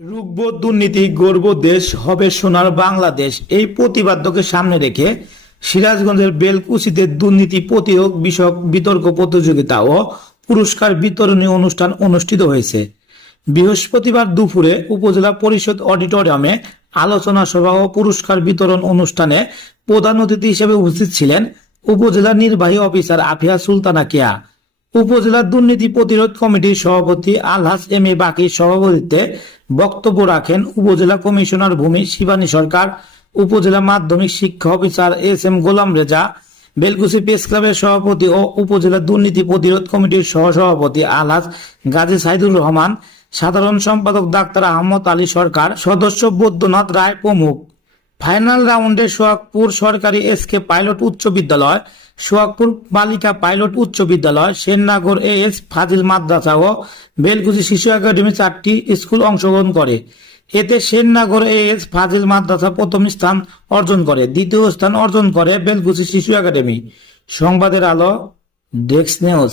রুগ্ব দুর্নীতি গর্ব দেশ হবে সোনার বাংলাদেশ। এই প্রতিবাদ্যকে সামনে রেখে সিরাজগঞ্জের বেলকুচিতে দুর্নীতি প্রতিরোধ বিষয়ক বিতর্ক প্রতিযোগিতা ও পুরস্কার বিতরণী অনুষ্ঠান অনুষ্ঠিত হয়েছে। বৃহস্পতিবার দুপুরে উপজেলা পরিষদ অডিটোরিয়ামে আলোচনা সভা ও পুরস্কার বিতরণ অনুষ্ঠানে প্রধান অতিথি হিসেবে উপস্থিত ছিলেন উপজেলা নির্বাহী অফিসার আফিয়া সুলতানা কেয়া। উপজেলা দুর্নীতি প্রতিরোধ কমিটির সভাপতি আলহাস এম এ বাকির সভাপতিত্বে বক্তব্য রাখেন উপজেলা কমিশনার ভূমি শিবানী সরকার, উপজেলা মাধ্যমিক শিক্ষা officer S M Golam Reza, Belkuchi press ক্লাবের সভাপতি ও উপজেলা দুর্নীতি প্রতিরোধ কমিটির সহসভাপতি আলহাজ গাজী সাইদুর রহমান, সাধারণ সম্পাদক ডাক্তার আহমদ আলী সরকার, সদস্য বৈদ্যনাথ রায় প্রমুখ। ফাইনাল রাউন্ডে সোহাগপুর সরকারি এসকে পাইলট উচ্চ বিদ্যালয়, সোহাগপুর বালিকা পাইলট উচ্চ বিদ্যালয়, সেননাগর এ এস ফাজিল মাদ্রাসা ও বেলকুচি শিশু একাডেমি চারটি স্কুল অংশগ্রহণ করে। এতে সেননাগর এ এস ফাজিল মাদ্রাসা প্রথম স্থান অর্জন করে, দ্বিতীয় স্থান অর্জন করে বেলকুচি শিশু একাডেমি। সংবাদের আলো ডেস্ক নিউজ।